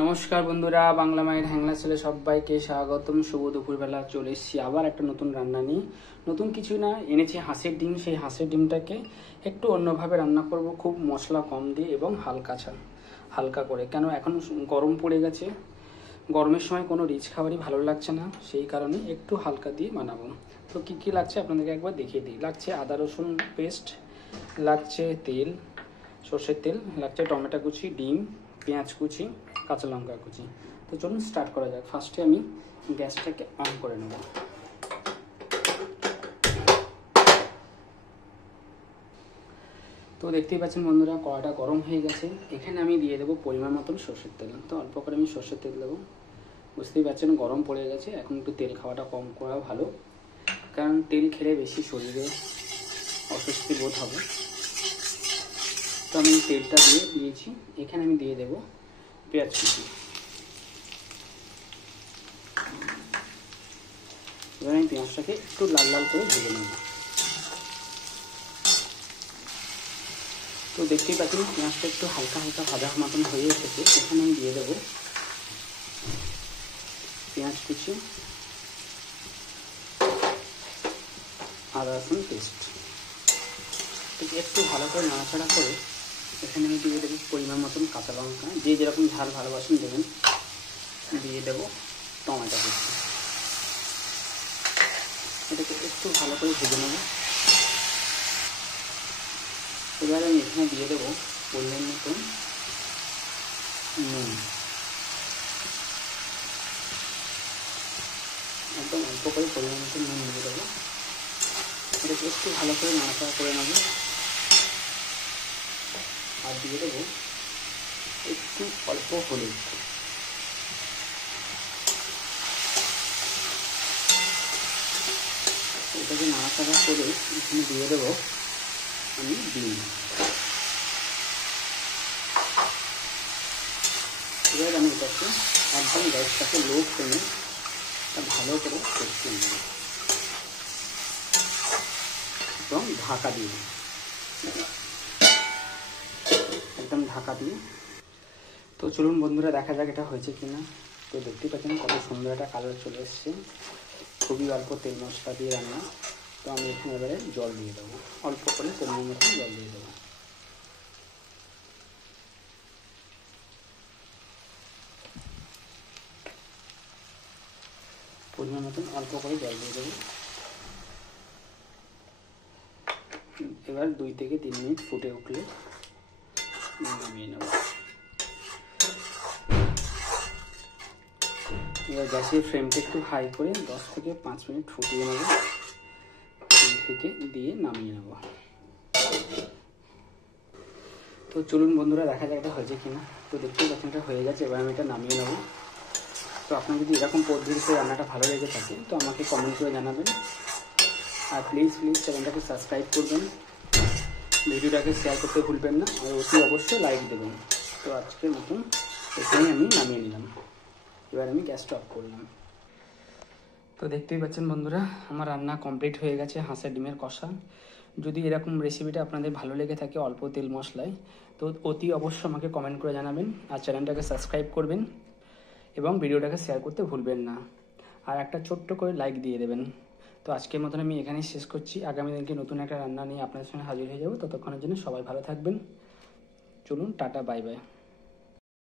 নমস্কার বন্ধুরা, বাংলা মায়ের হ্যাংলা ছেলে সবাইকে স্বাগতম। শুভ দুপুরবেলা চলে এসেছি আবার একটা নতুন রান্না নিয়ে। নতুন কিছু না, এনেছি হাঁসের ডিম। সেই হাঁসের ডিমটাকে একটু অন্যভাবে রান্না করব, খুব মশলা কম দিয়ে এবং হালকা করে। কেন এখন গরম পড়ে গেছে, গরমের সময় কোনো রিচ খাবারই ভালো লাগছে না, সেই কারণে একটু হালকা দিয়ে বানাবো। তো কী কী লাগছে আপনাদেরকে একবার দেখিয়ে দিই। লাগছে আদা রসুন পেস্ট, লাগছে তেল, সর্ষের তেল, লাগছে টমেটো কুচি, ডিম, পেঁয়াজ কুচি, কাঁচা লঙ্কা কুচি। তো চলুন স্টার্ট করা যাক। ফার্স্টে আমি গ্যাসটাকে অন করে নেব। তো দেখতেই পাচ্ছেন বন্ধুরা, কড়াটা গরম হয়ে গেছে। এখানে আমি দিয়ে দেবো পরিমাণ মতন সর্ষের তেল। তো অল্প করে আমি সর্ষের তেল দেবো। বুঝতেই পারছেন গরম পড়ে গেছে, এখন একটু তেল খাওয়াটা কম করা ভালো, কারণ তেল খেলে বেশি শরীরে অস্বস্তি বোধ হবে। তো আমি তেলটা দিয়েছি। এখানে আমি দিয়ে দেবো পেঁয়াজ কুচি। এবার আমি পেঁয়াজটাকে একটু লাল লাল করে ভেজে নেব। তো দেখতেই পাচ্ছেন পেঁয়াজটা একটু হালকা হালকা ভাজা মতন হয়ে এসেছে। এখানে আমি দিয়ে দেবো পেঁয়াজ কুচি, আদা রসুন পেস্ট। একটু ভালো করে নাড়াচাড়া করে এখানে আমি দিয়ে দেবো পরিমাণ মতন কাঁচা লঙ্কা, যে যেরকম ঝাল ভালোবাসেন দেবেন। দিয়ে দেবো টমেটো কুচি। এটাকে একটু ভালো করে ভেজে নেব। এবার আমি এখানে দিয়ে দেবো পরিমাণ মতন নুন, একদম অল্প করে পরিমাণ মতন নুন দিয়ে দেবো। এটাকে একটু ভালো করে নাড়াচাড়া করে নেব। আর দিয়ে দেবো একটু অল্প হলুদ। এটাকে নাড়াচাড়া করে এখানে দিয়ে দেবো আমি ডিম। এবার আমি এটাকে একদম গ্যাসটাকে লো ফ্লেমে ভালো করে কষিয়ে নেব এবং ঢাকা দিয়ে একদম ঢাকা দিয়ে। তো চলুন বন্ধুরা দেখা যাক এটা হয়েছে কিনা। তো দেখতেই পাচ্ছেন কত সুন্দর একটা কালার চলে এসছে। খুবই অল্প তেল মশলা দিয়ে রান্না। তো আমি এখানে এবারে জল দিয়ে দেবো, অল্প করে পরিমাণ মতন জল দিয়ে দেবো। পরিমাণ মতন অল্প করে জল দিয়ে দেবো। এবার 2 থেকে 3 মিনিট ফুটে উঠলে নামিয়ে নেব। এবার গ্যাসের ফ্লেমটা একটু হাই করে 10 থেকে 5 মিনিট ফুটিয়ে নেব, থেকে দিয়ে নামিয়ে নেব। তো চলুন বন্ধুরা দেখা যাক এটা হয়েছে কিনা। তো দেখতেই পাচ্ছেন এটা হয়ে গেছে। এবার আমি এটা নামিয়ে নেব। তো আপনার যদি এরকম পদ্ধতিতে রান্নাটা ভালো লেগে থাকে তো আমাকে কমেন্ট করে জানাবেন। আর প্লিজ চ্যানেলটাকে সাবস্ক্রাইব করবেন, ভিডিওটাকে শেয়ার করতে ভুলবেন না, আর অতি অবশ্যই লাইক দেবেন। তো আজকের মতন এখানে আমি নামিয়ে নিলাম। এবার আমি গ্যাসটা অফ করলাম। তো দেখতেই পাচ্ছেন বন্ধুরা, আমার রান্না কমপ্লিট হয়ে গেছে, হাঁসের ডিমের কষা। যদি এরকম রেসিপিটা আপনাদের ভালো লেগে থাকে অল্প তেল মশলায়, তো অতি অবশ্যই আমাকে কমেন্ট করে জানাবেন। আর চ্যানেলটাকে সাবস্ক্রাইব করবেন এবং ভিডিওটাকে শেয়ার করতে ভুলবেন না। আর একটা ছোট্ট করে লাইক দিয়ে দেবেন। তো আজকের মতন আমি এখানেই শেষ করছি। আগামী দিনকে নতুন একটা রান্না নিয়ে আপনাদের সঙ্গে হাজির হয়ে যাব। ততক্ষণের জন্য সবাই ভালো থাকবেন। চলুন টাটা, বাই বাই।